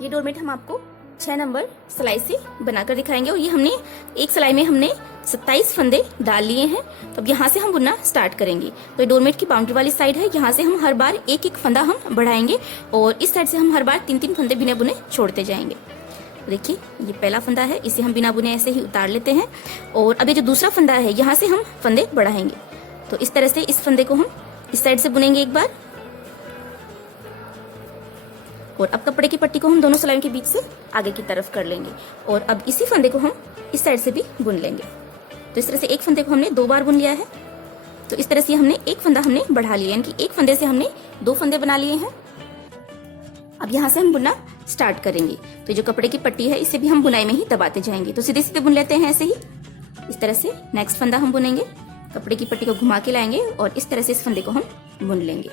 ये डोरमेट हम आपको 6 नंबर सिलाई से बनाकर दिखाएंगे और ये हमने एक सिलाई में हमने 27 फंदे डाल लिए हैं। तो अब यहाँ से हम बुनना स्टार्ट करेंगे। तो ये डोरमेट की बाउंड्री वाली साइड है, यहाँ से हम हर बार एक एक फंदा हम बढ़ाएंगे और इस साइड से हम हर बार 3-3 फंदे बिना बुने छोड़ते जाएंगे। देखिए ये पहला फंदा है, इसे हम बिना बुने ऐसे ही उतार लेते हैं और अब ये जो दूसरा फंदा है यहाँ से हम फंदे बढ़ाएंगे। तो इस तरह से इस फंदे को हम इस साइड से बुनेंगे एक बार और अब कपड़े की पट्टी को हम दोनों सिलाइयों के बीच से आगे की तरफ कर लेंगे और अब इसी फंदे को हम इस साइड से भी बुन लेंगे। तो इस तरह से एक फंदे को हमने 2 बार बुन लिया है। तो इस तरह से हमने एक फंदा हमने बढ़ा लिया, यानी कि एक फंदे से हमने 2 फंदे बना लिए हैं। अब यहाँ से हम बुनना स्टार्ट करेंगे। तो जो कपड़े की पट्टी है इसे भी हम बुनाई में ही दबाते जाएंगे। तो सीधे सीधे बुन लेते हैं ऐसे ही। इस तरह से नेक्स्ट फंदा हम बुनेंगे, कपड़े की पट्टी को घुमा के लाएंगे और इस तरह से इस फंदे को हम बुन लेंगे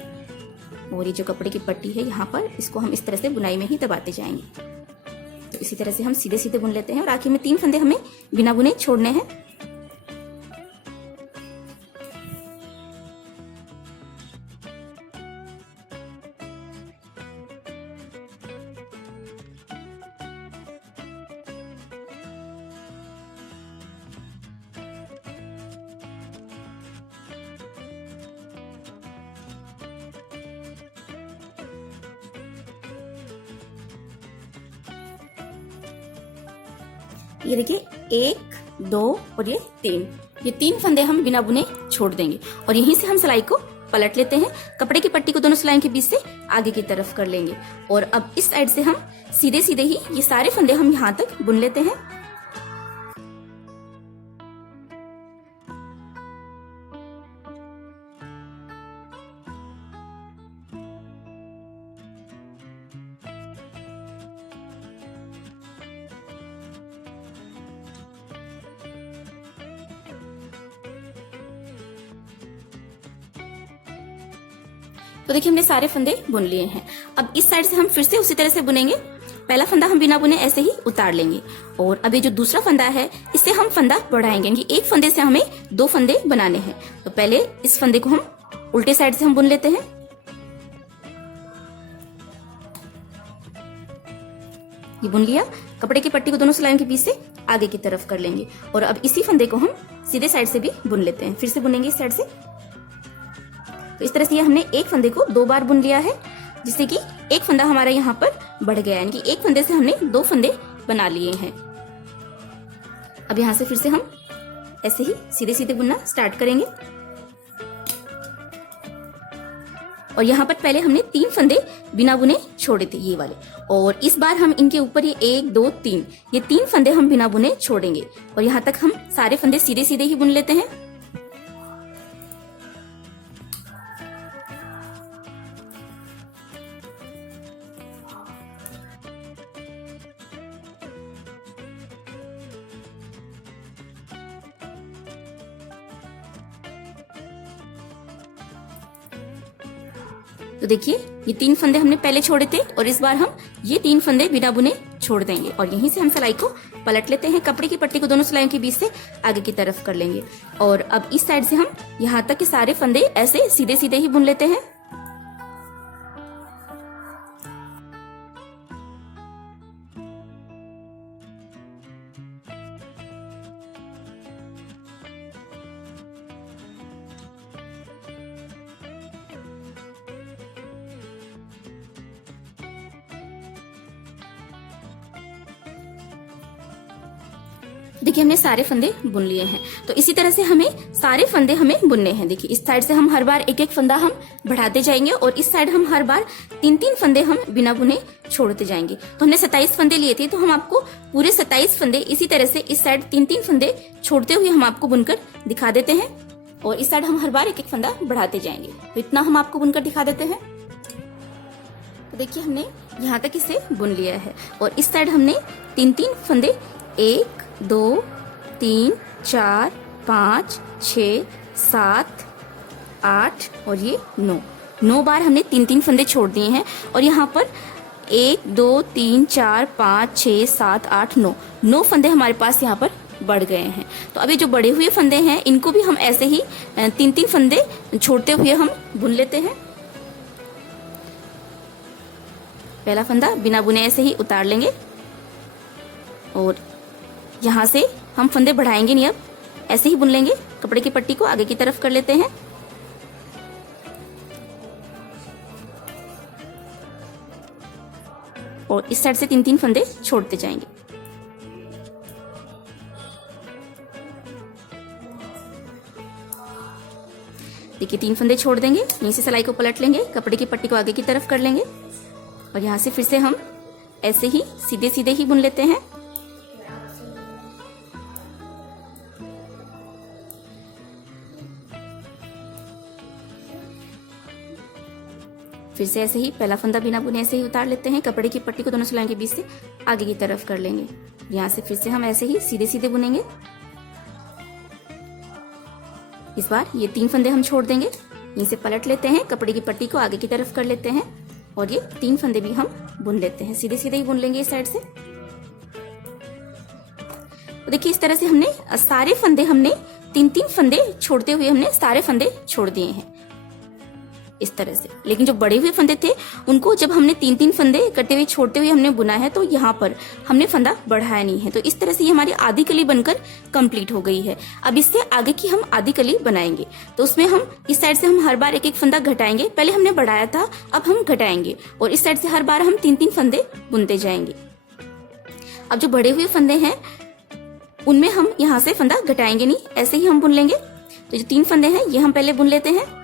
और ये जो कपड़े की पट्टी है यहाँ पर इसको हम इस तरह से बुनाई में ही दबाते जाएंगे। तो इसी तरह से हम सीधे सीधे बुन लेते हैं और आखिर में 3 फंदे हमें बिना बुने छोड़ने हैं। ये देखिए 1, 2 और ये 3, ये 3 फंदे हम बिना बुने छोड़ देंगे और यहीं से हम सिलाई को पलट लेते हैं। कपड़े की पट्टी को दोनों सिलाइयों के बीच से आगे की तरफ कर लेंगे और अब इस साइड से हम सीधे सीधे ही ये सारे फंदे हम यहाँ तक बुन लेते हैं। तो देखिए हमने सारे फंदे बुन लिए हैं। अब इस साइड से हम फिर से उसी तरह से बुनेंगे। पहला फंदा हम बिना बुने ऐसे ही उतार लेंगे और अब ये जो दूसरा फंदा है इससे हम फंदा बढ़ाएंगे, यानी एक फंदे से हमें 2 फंदे बनाने हैं। तो पहले इस फंदे को हम उल्टे साइड से हम बुन लेते हैं। ये बुन लिया, कपड़े की पट्टी को दोनों सिलाइयों के बीच से आगे की तरफ कर लेंगे और अब इसी फंदे को हम सीधे साइड से भी बुन लेते हैं। फिर से बुनेंगे इस साइड से। तो इस तरह से हमने एक फंदे को 2 बार बुन लिया है, जिससे कि एक फंदा हमारा यहाँ पर बढ़ गया, यानी कि एक फंदे से हमने 2 फंदे बना लिए हैं। अब यहाँ से फिर से हम ऐसे ही सीधे सीधे बुनना स्टार्ट करेंगे और यहाँ पर पहले हमने 3 फंदे बिना बुने छोड़े थे ये वाले, और इस बार हम इनके ऊपर ये 1, 2, 3 ये 3 फंदे हम बिना बुने छोड़ेंगे और यहाँ तक हम सारे फंदे सीधे सीधे ही बुन लेते हैं। तो देखिए ये 3 फंदे हमने पहले छोड़े थे और इस बार हम ये 3 फंदे बिना बुने छोड़ देंगे और यहीं से हम सिलाई को पलट लेते हैं। कपड़े की पट्टी को दोनों सिलाइयों के बीच से आगे की तरफ कर लेंगे और अब इस साइड से हम यहाँ तक के सारे फंदे ऐसे सीधे सीधे ही बुन लेते हैं। देखिए हमने सारे फंदे बुन लिए हैं। तो इसी तरह से हमें सारे फंदे हमें बुनने हैं। देखिए इस साइड से हम हर बार एक एक फंदा हम बढ़ाते जाएंगे और इस साइड हम हर बार 3-3 फंदे हम बिना बुने छोड़ते जाएंगे। तो हमने 27 फंदे लिए थे, तो हम आपको पूरे 27 फंदे इसी तरह से इस साइड 3-3 फंदे छोड़ते हुए हम आपको बुनकर दिखा देते हैं और इस साइड हम हर बार एक एक फंदा बढ़ाते जाएंगे। तो इतना हम आपको बुनकर दिखा देते हैं। तो देखिए हमने यहाँ तक इसे बुन लिया है और इस साइड हमने 3-3 फंदे 1, 2, 3, 4, 5, 6, 7, 8 और ये 9 बार हमने 3-3 फंदे छोड़ दिए हैं और यहाँ पर 1, 2, 3, 4, 5, 6, 7, 8, 9 फंदे हमारे पास यहाँ पर बढ़ गए हैं। तो अभी जो बड़े हुए फंदे हैं इनको भी हम ऐसे ही 3-3 फंदे छोड़ते हुए हम बुन लेते हैं। पहला फंदा बिना बुने ऐसे ही उतार लेंगे और यहाँ से हम फंदे बढ़ाएंगे नहीं, अब ऐसे ही बुन लेंगे। कपड़े की पट्टी को आगे की तरफ कर लेते हैं और इस साइड से 3-3 फंदे छोड़ते जाएंगे। देखिए 3 फंदे छोड़ देंगे, यहीं से सिलाई को पलट लेंगे, कपड़े की पट्टी को आगे की तरफ कर लेंगे और यहाँ से फिर से हम ऐसे ही सीधे सीधे ही बुन लेते हैं। फिर से ऐसे ही पहला फंदा बिना बुने ऐसे ही उतार लेते हैं, कपड़े की पट्टी को दोनों सिलाइयों के बीच से आगे की तरफ कर लेंगे। यहाँ से फिर से हम ऐसे ही सीधे सीधे बुनेंगे। इस बार ये 3 फंदे हम छोड़ देंगे, यहीं से पलट लेते हैं, कपड़े की पट्टी को आगे की तरफ कर लेते हैं और ये 3 फंदे भी हम बुन लेते हैं। सीधे सीधे ही बुन लेंगे इस साइड से। तो देखिए इस तरह से हमने सारे फंदे, हमने 3-3 फंदे छोड़ते हुए हमने सारे फंदे छोड़ दिए हैं इस तरह से। लेकिन जो बड़े हुए फंदे थे उनको जब हमने 3-3 फंदे करते हुए छोड़ते हुए हमने बुना है, तो यहाँ पर हमने फंदा बढ़ाया नहीं है। तो इस तरह से ये हमारी आधी कली बनकर कंप्लीट हो गई है। अब इससे आगे की हम आधी कली बनाएंगे, तो उसमें हम इस साइड से हम हर बार एक एक फंदा घटाएंगे। पहले हमने बढ़ाया था, अब हम घटाएंगे और इस साइड से हर बार हम 3-3 फंदे बुनते जाएंगे। अब जो बड़े हुए फंदे हैं उनमें हम यहाँ से फंदा घटाएंगे नहीं, ऐसे ही हम बुन लेंगे। तो जो 3 फंदे हैं ये हम पहले बुन लेते हैं।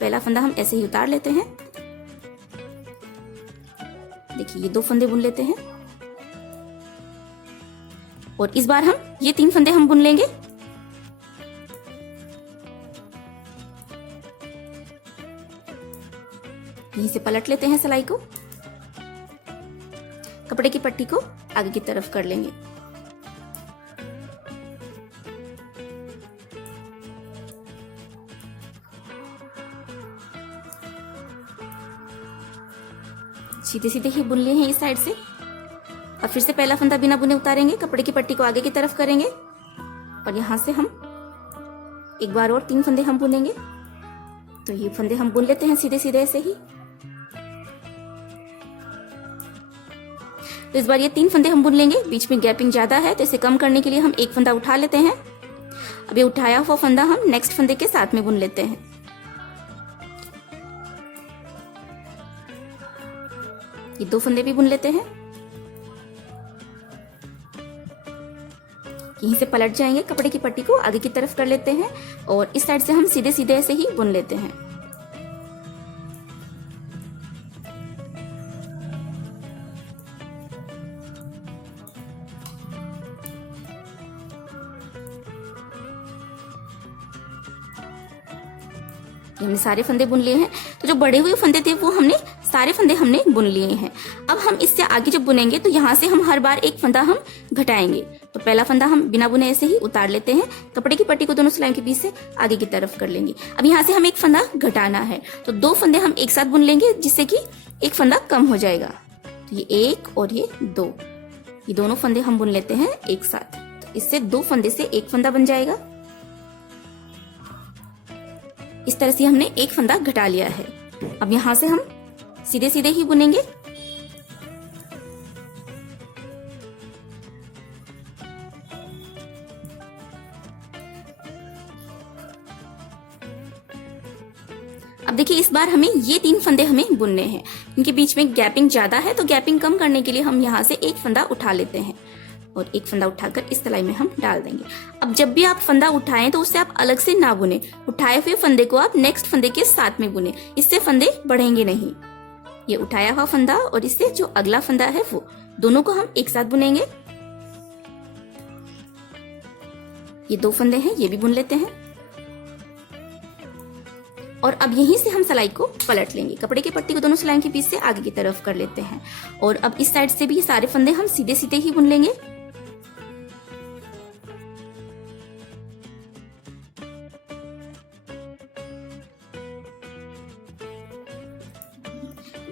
पहला फंदा हम ऐसे ही उतार लेते हैं। देखिए ये 2 फंदे बुन लेते हैं और इस बार हम ये 3 फंदे हम बुन लेंगे। यहीं से पलट लेते हैं सिलाई को, कपड़े की पट्टी को आगे की तरफ कर लेंगे। सीधे सीधे ही बुन लिए हैं इस साइड से। और फिर से पहला फंदा बिना बुने उतारेंगे, कपड़े की पट्टी को आगे की तरफ करेंगे और यहाँ से हम एक बार और 3 फंदे हम बुनेंगे। तो ये फंदे हम बुन लेते हैं सीधे सीधे ऐसे ही। तो इस बार ये 3 फंदे हम बुन लेंगे। बीच में गैपिंग ज्यादा है तो इसे कम करने के लिए हम एक फंदा उठा लेते हैं। अब ये उठाया हुआ फंदा हम नेक्स्ट फंदे के साथ में बुन लेते हैं। ये 2 फंदे भी बुन लेते हैं। यहीं से पलट जाएंगे, कपड़े की पट्टी को आगे की तरफ कर लेते हैं और इस साइड से हम सीधे सीधे ऐसे ही बुन लेते हैं। हमने सारे फंदे बुन लिए हैं। तो जो बड़े हुए फंदे थे वो हमने सारे फंदे हमने बुन लिए हैं। अब हम इससे आगे जब बुनेंगे तो यहाँ से हम हर बार एक फंदा हम घटाएंगे। तो पहला फंदा हम बिना बुने ऐसे ही उतार लेते हैं, कपड़े की पट्टी को दोनों सिलाइयों के बीच से आगे की तरफ कर लेंगे। अब यहाँ से हम एक फंदा घटाना है, तो 2 फंदे हम एक साथ बुन लेंगे जिससे कि एक फंदा कम हो जाएगा। तो ये 1 और ये 2, ये दोनों फंदे हम बुन लेते हैं एक साथ। तो इससे 2 फंदे से एक फंदा बन जाएगा। इस तरह से हमने एक फंदा घटा लिया है। अब यहाँ से हम सीधे सीधे ही बुनेंगे। अब देखिए इस बार हमें ये 3 फंदे हमें बुनने हैं। इनके बीच में गैपिंग ज्यादा है तो गैपिंग कम करने के लिए हम यहाँ से एक फंदा उठा लेते हैं और एक फंदा उठाकर इस सिलाई में हम डाल देंगे। अब जब भी आप फंदा उठाएं तो उससे आप अलग से ना बुने, उठाए हुए फंदे को आप नेक्स्ट फंदे के साथ में बुने, इससे फंदे बढ़ेंगे नहीं। ये उठाया हुआ फंदा और इससे जो अगला फंदा है वो दोनों को हम एक साथ बुनेंगे। ये 2 फंदे हैं, ये भी बुन लेते हैं और अब यहीं से हम सिलाई को पलट लेंगे, कपड़े की पट्टी को दोनों सिलाइयों के बीच से आगे की तरफ कर लेते हैं और अब इस साइड से भी सारे फंदे हम सीधे सीधे ही बुन लेंगे।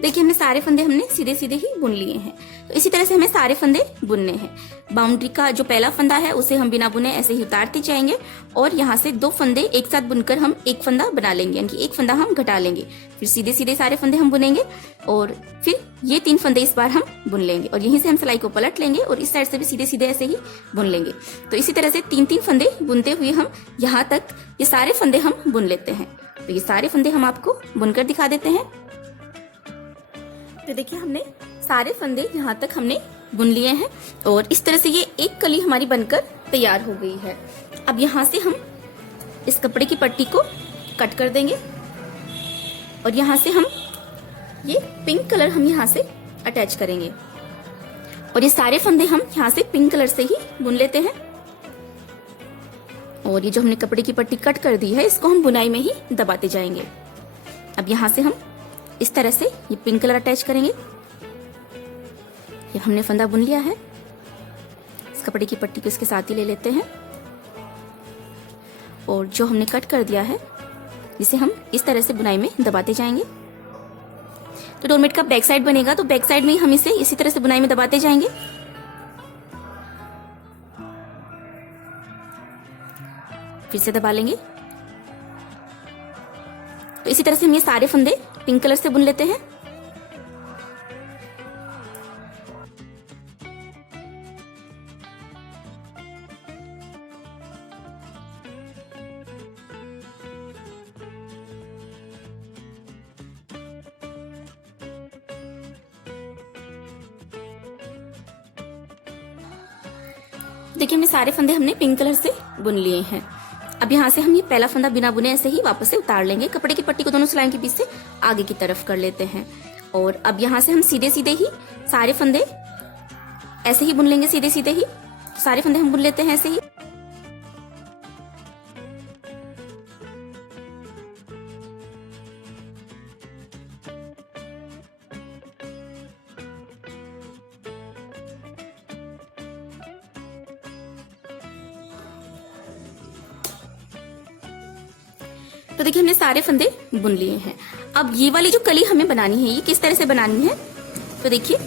देखिए देखिए हमने सारे फंदे हमने सीधे सीधे ही बुन लिए हैं। तो इसी तरह से हमें सारे फंदे बुनने हैं। बाउंड्री का जो पहला फंदा है उसे हम बिना बुने ऐसे ही उतारते जाएंगे और यहाँ से 2 फंदे एक साथ बुनकर हम एक फंदा बना लेंगे, यानी कि एक फंदा हम घटा लेंगे। फिर सीधे सीधे सारे फंदे हम बुनेंगे और फिर ये 3 फंदे इस बार हम बुन लेंगे और यहीं से हम सिलाई को पलट लेंगे और इस साइड से भी सीधे सीधे ऐसे ही बुन लेंगे। तो इसी तरह से 3-3 फंदे बुनते हुए हम यहाँ तक ये सारे फंदे हम बुन लेते हैं। तो ये सारे फंदे हम आपको बुनकर दिखा देते हैं। तो देखिए हमने सारे फंदे यहाँ तक हमने बुन लिए हैं और इस तरह से ये एक कली हमारी बनकर तैयार हो गई है। अब यहाँ से हम इस कपड़े की पट्टी को कट कर देंगे और यहाँ से हम ये पिंक कलर हम यहाँ से अटैच करेंगे और ये सारे फंदे हम यहाँ से पिंक कलर से ही बुन लेते हैं। और ये जो हमने कपड़े की पट्टी कट कर दी है इसको हम बुनाई में ही दबाते जाएंगे। अब यहाँ से हम इस तरह से ये पिंक कलर अटैच करेंगे। ये हमने फंदा बुन लिया है। इस कपड़े की पट्टी को इसके साथ ही ले लेते हैं और जो हमने कट कर दिया है इसे हम इस तरह से बुनाई में दबाते जाएंगे। तो डोरमेट का बैक साइड बनेगा, तो बैक साइड में हम इसे इसी तरह से बुनाई में दबाते जाएंगे। फिर से दबा लेंगे। तो इसी तरह से हम ये सारे फंदे पिंक कलर से बुन लेते हैं। देखिए हमने सारे फंदे हमने पिंक कलर से बुन लिए हैं। अब यहाँ से हम ये पहला फंदा बिना बुने ऐसे ही वापस से उतार लेंगे। कपड़े की पट्टी को दोनों सिलाइयों के बीच से आगे की तरफ कर लेते हैं और अब यहाँ से हम सीधे सीधे ही सारे फंदे ऐसे ही बुन लेंगे। सीधे सीधे ही सारे फंदे हम बुन लेते हैं ऐसे ही। तो देखिए हमने सारे फंदे बुन लिए हैं। अब ये वाली जो कली हमें बनानी है ये किस तरह से बनानी है, तो देखिए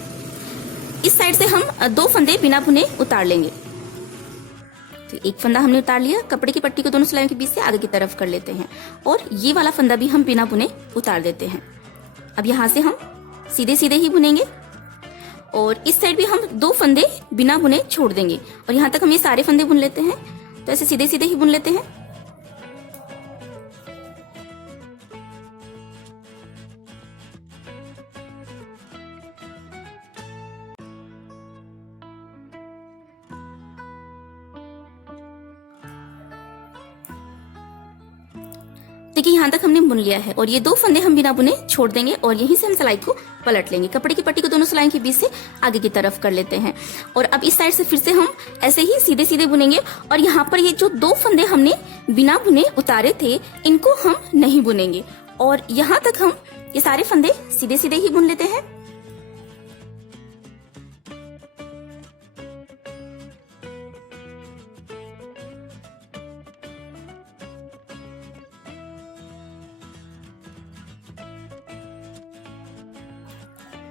इस साइड से हम 2 फंदे बिना बुने उतार लेंगे। तो एक फंदा हमने उतार लिया, कपड़े की पट्टी को दोनों सिलाइयों के बीच से आगे की तरफ कर लेते हैं और ये वाला फंदा भी हम बिना बुने उतार देते हैं। अब यहाँ से हम सीधे सीधे ही बुनेंगे और इस साइड भी हम 2 फंदे बिना बुने छोड़ देंगे और यहाँ तक हम ये सारे फंदे बुन लेते हैं। तो ऐसे सीधे सीधे ही बुन लेते हैं। देखिए यहाँ तक हमने बुन लिया है और ये 2 फंदे हम बिना बुने छोड़ देंगे और यहीं से हम सिलाई को पलट लेंगे। कपड़े की पट्टी को दोनों सिलाई के बीच से आगे की तरफ कर लेते हैं और अब इस साइड से फिर से हम ऐसे ही सीधे सीधे बुनेंगे और यहाँ पर ये जो 2 फंदे हमने बिना बुने उतारे थे इनको हम नहीं बुनेंगे और यहाँ तक हम ये सारे फंदे सीधे सीधे ही बुन लेते हैं।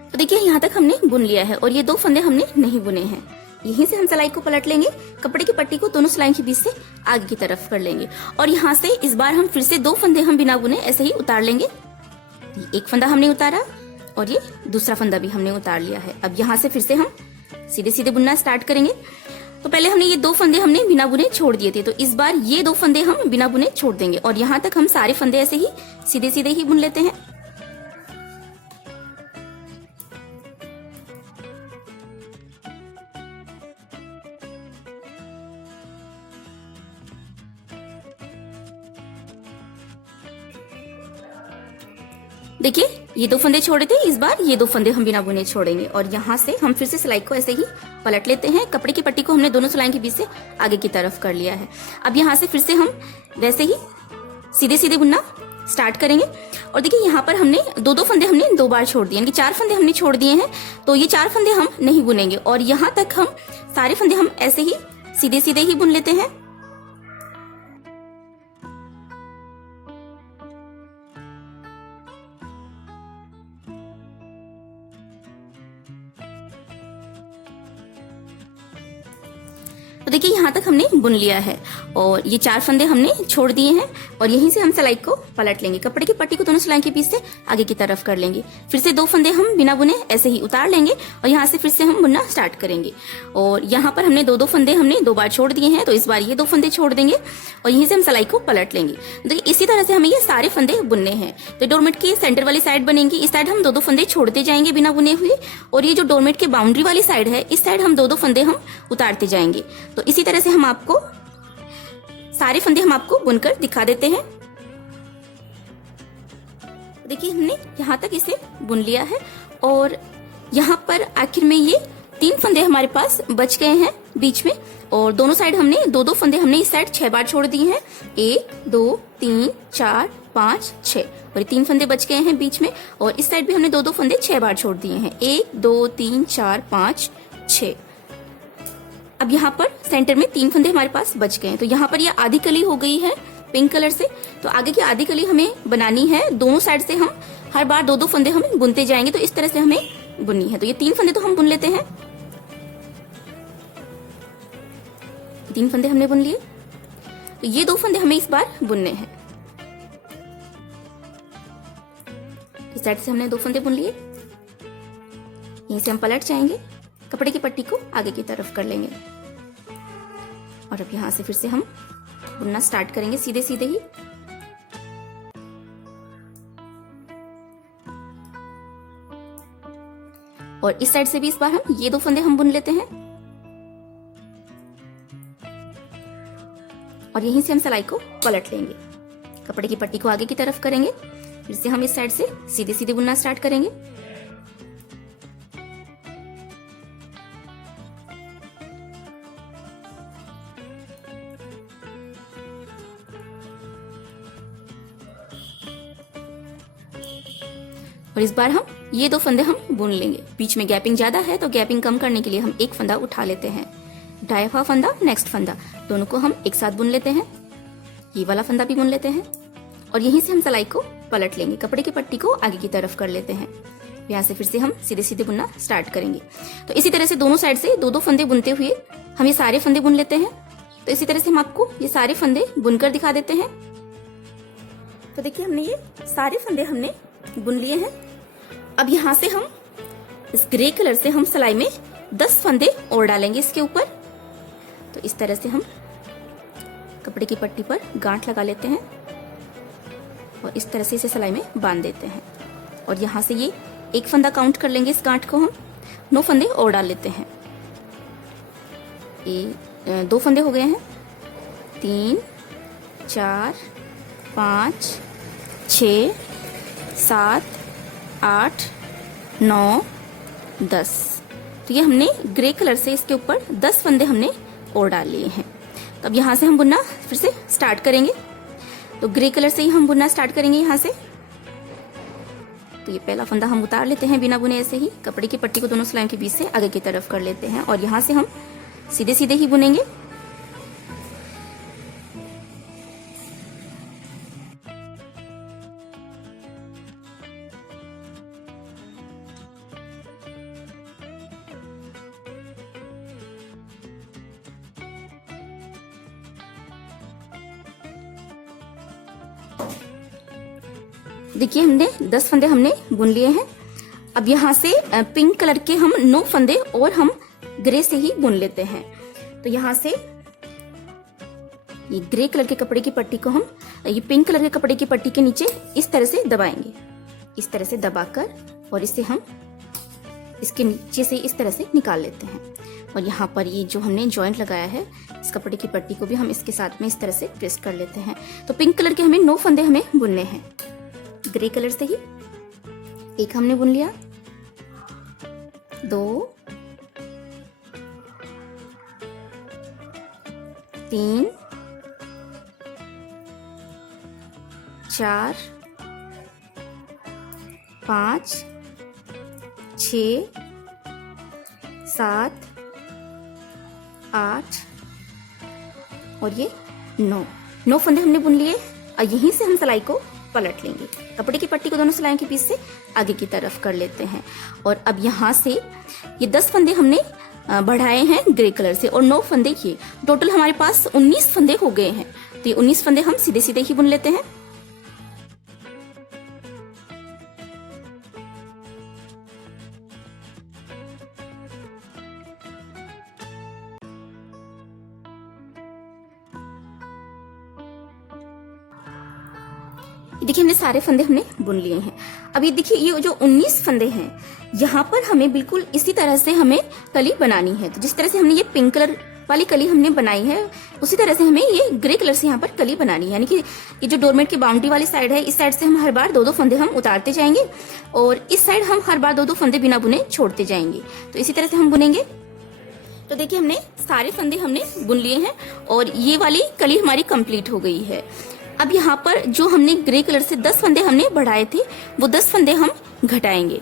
तो देखिए यहाँ तक हमने बुन लिया है और ये 2 फंदे हमने नहीं बुने हैं। यहीं से हम सिलाई को पलट लेंगे, कपड़े की पट्टी को दोनों सिलाई के बीच से आगे की तरफ कर लेंगे और यहाँ से इस बार हम फिर से 2 फंदे हम बिना बुने ऐसे ही उतार लेंगे। एक फंदा हमने उतारा और ये दूसरा फंदा भी हमने उतार लिया है। अब यहाँ से फिर से हम सीधे सीधे बुनना स्टार्ट करेंगे। तो पहले हमने ये 2 फंदे हमने बिना बुने छोड़ दिए थे, तो इस बार ये 2 फंदे हम बिना बुने छोड़ देंगे और यहाँ तक हम सारे फंदे ऐसे ही सीधे सीधे ही बुन लेते हैं। देखिए ये 2 फंदे छोड़े थे, इस बार ये 2 फंदे हम बिना बुने छोड़ेंगे और यहाँ से हम फिर से सिलाई को ऐसे ही पलट लेते हैं। कपड़े की पट्टी को हमने दोनों सिलाई के बीच से आगे की तरफ कर लिया है। अब यहाँ से फिर से हम वैसे ही सीधे सीधे बुनना स्टार्ट करेंगे और देखिए यहाँ पर हमने 2-2 फंदे हमने 2 बार छोड़ दिए, यानी कि 4 फंदे हमने छोड़ दिए हैं। तो ये 4 फंदे हम नहीं बुनेंगे और यहाँ तक हम सारे फंदे हम ऐसे ही सीधे सीधे ही बुन लेते हैं। तो देखिए यहाँ तक हमने बुन लिया है और ये 4 फंदे हमने छोड़ दिए हैं और यहीं से हम सिलाई को पलट लेंगे। कपड़े की पट्टी को दोनों सिलाई के बीच से आगे की तरफ कर लेंगे। फिर से 2 फंदे हम बिना बुने ऐसे ही उतार लेंगे और यहाँ से फिर से हम बुनना स्टार्ट करेंगे। और यहाँ पर हमने 2 फंदे हमने 2 बार छोड़ दिए हैं, तो इस बार ये 2 फंदे छोड़ देंगे और यहीं से हम सिलाई को पलट लेंगे। तो इसी तरह से हमें ये सारे फंदे बुनने हैं। तो डोरमेट की सेंटर वाली साइड बनेगी, इस साइड हम 2 फंदे छोड़ते जाएंगे बिना बुने हुए, और ये जो डोरमेट के बाउंड्री वाली साइड है इस साइड हम 2 फंदे हम उतारते जाएंगे। तो इसी तरह से हम आपको सारे फंदे हम आपको बुनकर दिखा देते हैं। देखिए हमने यहाँ तक इसे बुन लिया है और यहाँ पर आखिर में ये 3 फंदे हमारे पास बच गए हैं बीच में, और दोनों साइड हमने 2 फंदे हमने इस साइड 6 बार छोड़ दिए हैं। 1 2 3 4 5 6 और ये 3 फंदे बच गए हैं बीच में, और इस साइड भी हमने 2 फंदे 6 बार छोड़ दिए हैं। 1 2 3 4 5 6। अब यहाँ पर सेंटर में 3 फंदे हमारे पास बच गए हैं। तो यहाँ पर ये आधी कली हो गई है पिंक कलर से, तो आगे की आधी कली हमें बनानी है। दोनों साइड से हम हर बार 2 फंदे हम बुनते जाएंगे, तो इस तरह से हमें बुननी है। तो ये 3 फंदे तो हम बुन लेते हैं। 3 फंदे हमने बुन लिए, तो ये 2 फंदे हमें इस बार बुनने हैं। इस साइड से हमने 2 फंदे बुन लिए, यहीं से हम पलट जाएंगे, कपड़े की पट्टी को आगे की तरफ कर लेंगे और अब यहां से फिर से हम बुनना स्टार्ट करेंगे सीधे सीधे ही। और इस साइड से भी इस बार हम ये 2 फंदे हम बुन लेते हैं और यहीं से हम सिलाई को पलट लेंगे, कपड़े की पट्टी को आगे की तरफ करेंगे, फिर से हम इस साइड से सीधे सीधे बुनना स्टार्ट करेंगे। और इस बार हम ये 2 फंदे हम बुन लेंगे। बीच में गैपिंग ज्यादा है तो गैपिंग कम करने के लिए हम एक फंदा उठा लेते हैं। डायफा फंदा, नेक्स्ट फंदा, दोनों को हम एक साथ बुन लेते हैं। ये वाला फंदा भी बुन लेते हैं और यहीं से हम सिलाई को पलट लेंगे, कपड़े की पट्टी को आगे की तरफ कर लेते हैं। यहाँ से फिर से हम सीधे सीधे बुनना स्टार्ट करेंगे। तो इसी तरह से दोनों साइड से 2 फंदे बुनते हुए हम ये सारे फंदे बुन लेते हैं। तो इसी तरह से हम आपको ये सारे फंदे बुनकर दिखा देते हैं। तो देखिए हमने ये सारे फंदे हमने बुन लिए हैं। अब यहाँ से हम इस ग्रे कलर से हम सिलाई में 10 फंदे और डालेंगे इसके ऊपर। तो इस तरह से हम कपड़े की पट्टी पर गांठ लगा लेते हैं और इस तरह से इसे सिलाई में बांध देते हैं। और यहाँ से ये एक फंदा काउंट कर लेंगे, इस गांठ को हम 9 फंदे और डाल लेते हैं। 2 फंदे हो गए हैं, 3 4 5 6 7 8 9 10। तो ये हमने ग्रे कलर से इसके ऊपर 10 फंदे हमने और डाल लिए हैं। तो अब यहाँ से हम बुनना फिर से स्टार्ट करेंगे। तो ग्रे कलर से ही हम बुनना स्टार्ट करेंगे यहाँ से। तो ये पहला फंदा हम उतार लेते हैं बिना बुने, ऐसे ही कपड़े की पट्टी को दोनों सिलाई के बीच से आगे की तरफ कर लेते हैं और यहाँ से हम सीधे सीधे ही बुनेंगे। देखिए हमने 10 फंदे हमने बुन लिए हैं। अब यहाँ से पिंक कलर के हम 9 फंदे और हम ग्रे से ही बुन लेते हैं। तो यहाँ से ये ग्रे कलर के कपड़े की पट्टी को हम ये पिंक कलर के कपड़े की पट्टी के नीचे इस तरह से दबाएंगे, इस तरह से दबाकर, और इसे हम इसके नीचे से इस तरह से निकाल लेते हैं। और यहाँ पर ये जो हमने जॉइंट लगाया है इस कपड़े की पट्टी को भी हम इसके साथ में इस तरह से प्रेस कर लेते हैं। तो पिंक कलर के हमें 9 फंदे हमें बुनने हैं। ग्रे कलर से ही एक हमने बुन लिया, 2 3 4 5 6 7 8 और ये 9 फंदे हमने बुन लिए। और यहीं से हम सिलाई को पलट लेंगे, कपड़े की पट्टी को दोनों सिलाई के बीच से आगे की तरफ कर लेते हैं। और अब यहाँ से ये 10 फंदे हमने बढ़ाए हैं ग्रे कलर से, और 9 फंदे ये टोटल हमारे पास 19 फंदे हो गए हैं। तो ये 19 फंदे हम सीधे सीधे ही बुन लेते हैं। देखिए हमने सारे फंदे हमने बुन लिए हैं। अब ये देखिए ये जो 19 फंदे हैं, यहाँ पर हमें बिल्कुल इसी तरह से हमें कली बनानी है। तो जिस तरह से हमने ये पिंक कलर वाली कली हमने बनाई है, उसी तरह से हमें ये ग्रे कलर से यहाँ पर कली बनानी है। यानी कि ये जो डोरमेट की बाउंड्री वाली साइड है, इस साइड से हम हर बार 2-2 फंदे हम उतारते जाएंगे, और इस साइड हम हर बार 2-2 फंदे बिना बुने छोड़ते जाएंगे। तो इसी तरह से हम बुनेंगे। तो देखिए हमने सारे फंदे हमने बुन लिए हैं, और ये वाली कली हमारी कंप्लीट हो गई है। अब यहाँ पर जो हमने ग्रे कलर से 10 फंदे हमने बढ़ाए थे, वो 10 फंदे हम घटाएंगे।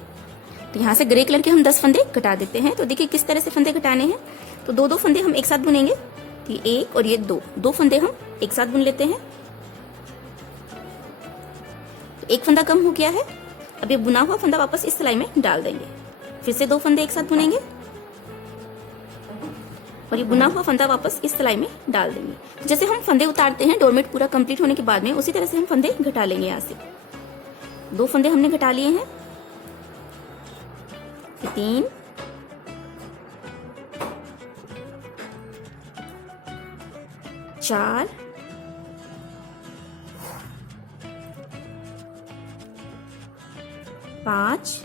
तो यहाँ से ग्रे कलर के हम 10 फंदे घटा देते हैं। तो देखिए किस तरह से फंदे घटाने हैं। तो 2-2 फंदे हम एक साथ बुनेंगे। तो ये 1 और ये 2 फंदे हम एक साथ बुन लेते हैं। तो एक फंदा कम हो गया है। अब ये बुना हुआ फंदा वापस इस सिलाई में डाल देंगे। फिर से 2 फंदे एक साथ बुनेंगे, और ये बुना हुआ फंदा वापस इस सिलाई में डाल देंगे। जैसे हम फंदे उतारते हैं डोरमेट पूरा कंप्लीट होने के बाद में, उसी तरह से हम फंदे घटा लेंगे। यहाँ से 2 फंदे हमने घटा लिए हैं। 3, 4, 5,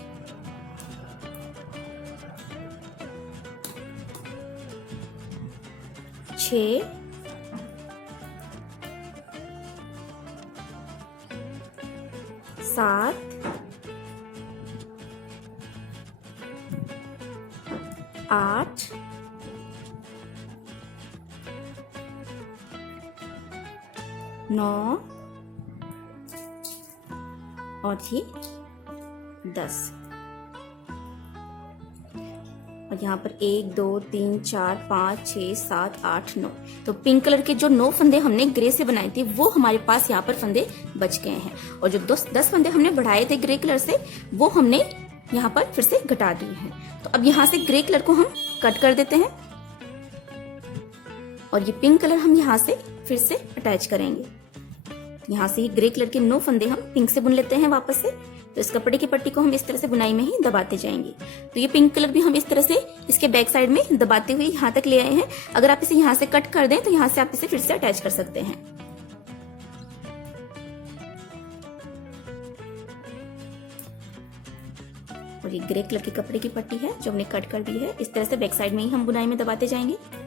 6, 7, 8, 9 और ये 10। और यहाँ पर 1 2 3 4 5 6 7 8 9। तो पिंक कलर के जो 9 फंदे हमने ग्रे से बनाए थे, वो हमारे पास यहाँ पर फंदे बच गए हैं। और जो 10 फंदे हमने बढ़ाए थे ग्रे कलर से, वो हमने यहाँ पर फिर से घटा दिए हैं। तो अब यहाँ से ग्रे कलर को हम कट कर देते हैं, और ये पिंक कलर हम यहाँ से फिर से अटैच करेंगे। यहाँ से ये ग्रे कलर के 9 फंदे हम पिंक से बुन लेते हैं वापस से। तो इस कपड़े की पट्टी को हम इस तरह से बुनाई में ही दबाते जाएंगे। तो ये पिंक कलर भी हम इस तरह से इसके बैक साइड में दबाते हुए यहाँ तक ले आए हैं। अगर आप इसे यहाँ से कट कर दें, तो यहाँ से आप इसे फिर से अटैच कर सकते हैं। और ये ग्रे कलर के कपड़े की पट्टी है जो हमने कट कर दी है, इस तरह से बैक साइड में ही हम बुनाई में दबाते जाएंगे।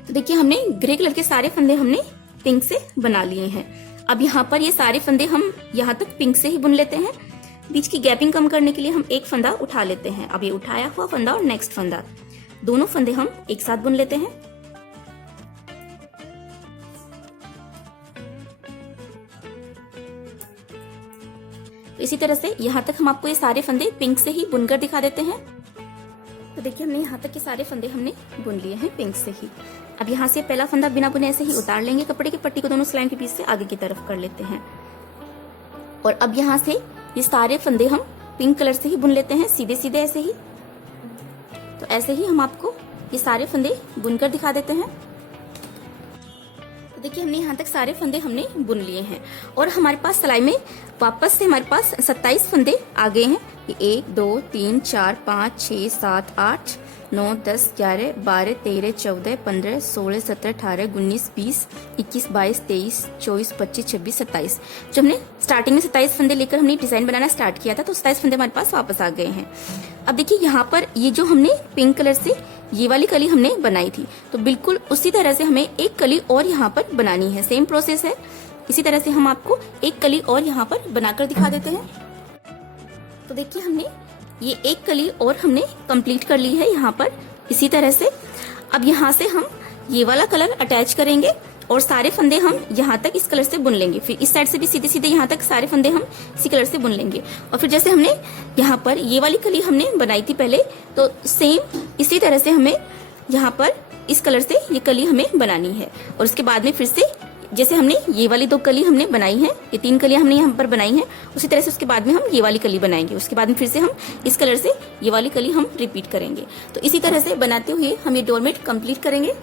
तो देखिए हमने ग्रे कलर के सारे फंदे हमने पिंक से बना लिए हैं। अब यहाँ पर ये सारे फंदे हम यहाँ तक पिंक से ही बुन लेते हैं। बीच की गैपिंग कम करने के लिए हम एक फंदा उठा लेते हैं। अब ये उठाया हुआ फंदा और नेक्स्ट फंदा, दोनों फंदे हम एक साथ बुन लेते हैं। तो इसी तरह से यहाँ तक हम आपको ये सारे फंदे पिंक से ही बुनकर दिखा देते हैं। तो देखिए हमने यहाँ तक के सारे फंदे हमने बुन लिए हैं पिंक से ही। अब यहाँ से पहला फंदा बिना बुने ऐसे ही उतार लेंगे, कपड़े की पट्टी को दोनों सिलाई के बीच से आगे की तरफ कर लेते हैं। और अब यहाँ से ये सारे फंदे हम पिंक कलर से ही बुन लेते हैं, सीधे सीधे ऐसे ही। तो ऐसे ही हम आपको ये सारे फंदे बुनकर दिखा देते हैं। तो देखिए हमने यहाँ तक सारे फंदे हमने बुन लिए हैं, और हमारे पास सिलाई में वापस से हमारे पास 27 फंदे आ गए हैं। 1 2 3 4 5 6 7 8 9 10 11 12 13 14 15 16 17 18 19 20 21 22 23 24 25 26 27। जब हमने स्टार्टिंग में 27 फंदे लेकर हमने डिजाइन बनाना स्टार्ट किया था, तो 27 फंदे हमारे पास वापस आ गए हैं। अब देखिए यहाँ पर ये जो हमने पिंक कलर से ये वाली कली हमने बनाई थी, तो बिल्कुल उसी तरह से हमें एक कली और यहाँ पर बनानी है। सेम प्रोसेस है, इसी तरह से हम आपको एक कली और यहाँ पर बनाकर दिखा देते हैं। तो देखिए हमने ये एक कली और हमने कंप्लीट कर ली है यहाँ पर इसी तरह से। अब यहाँ से हम ये वाला कलर अटैच करेंगे, और सारे फंदे हम यहाँ तक इस कलर से बुन लेंगे। फिर इस साइड से भी सीधे सीधे यहाँ तक सारे फंदे हम इसी कलर से बुन लेंगे। और फिर जैसे हमने यहाँ पर ये वाली कली हमने बनाई थी पहले, तो सेम इसी तरह से हमें यहाँ पर इस कलर से ये कली हमें बनानी है। और उसके बाद में फिर से जैसे हमने ये वाली 2 कली हमने बनाई है, ये 3 कलियां हमने यहाँ पर बनाई हैं, उसी तरह से उसके बाद में हम ये वाली कली बनाएंगे। उसके बाद में फिर से हम इस कलर से ये वाली कली हम रिपीट करेंगे। तो इसी तरह से बनाते हुए हम ये डोरमेट कंप्लीट करेंगे।